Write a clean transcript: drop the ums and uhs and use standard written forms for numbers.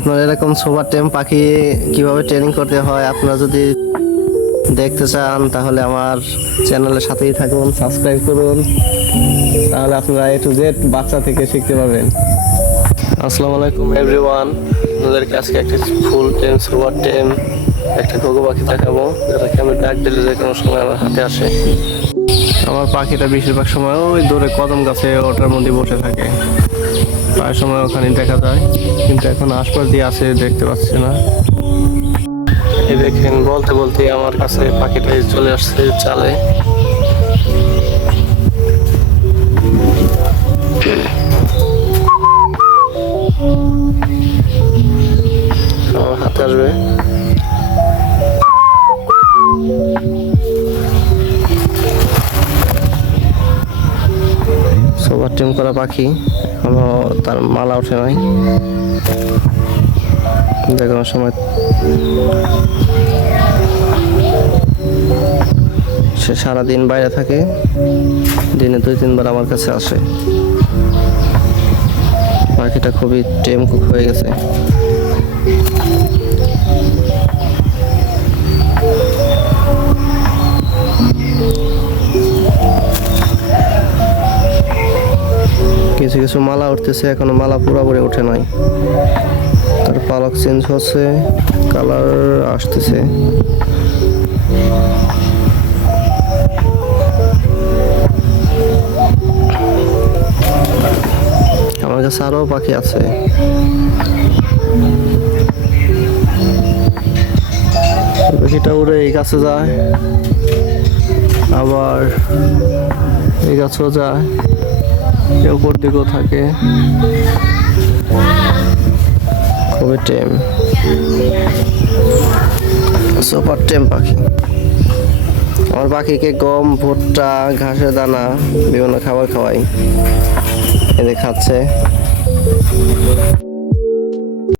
আপনারা এরকম সুপার টেম পাখি কিভাবে ট্রেনিং করতে হয় আপনারা যদি দেখতে চান তাহলে আমার চ্যানেলের সাথেই থাকুন, সাবস্ক্রাইব করুন, তাহলে আপনারা A to Z বাচ্চা থেকে শিখতে পারবেন। আসসালামু আলাইকুম এভরিওয়ান, আপনাদেরকে আজকে একটা ফুল টেম সুপার টেম একটা ঘুঘু পাখি দেখাবো, যেটাকে আমি ডাক দিলে যে কোনো সময় আমার হাতে আসে। আমার পাখিটা বেশিরভাগ সময় ওই দূরে কদম গাছে ওটার মধ্যে বসে থাকে, প্রায় সময় ওখানে দেখা যায়, কিন্তু এখন আশপাশ দিয়ে আসে দেখতে পাচ্ছি না। এই দেখেন, বলতে বলতে আমার কাছে পাখিটা চলে আসছে চালে। আমার হাতে আসবে। সুপার টেম করা পাখি, এখনো তার মালা ওঠে নাই। দেখানোর সময় সে সারাদিন বাইরে থাকে, দিনে 2-3 বার আমার কাছে আসে। পাখিটা খুবই টেম কুক হয়ে গেছে। কিছু কিছু মালা উঠতেছে, এখনো মালা পুরোপুরি ওঠে নাই, তার পালক চেঞ্জ হচ্ছে, কালার আসতেছে। আমার কাছে আরো পাখি আছে। পাখিটা উড়ে এই গাছে যায়, আবার এই গাছেও যায়, উপর দিকেও থাকে। খুবই টেম, সুপার টেম পাখি। আমার পাখিকে গম, ভুট্টা, ঘাসের দানা, বিভিন্ন খাবার খাওয়াই, এদের খাচ্ছে।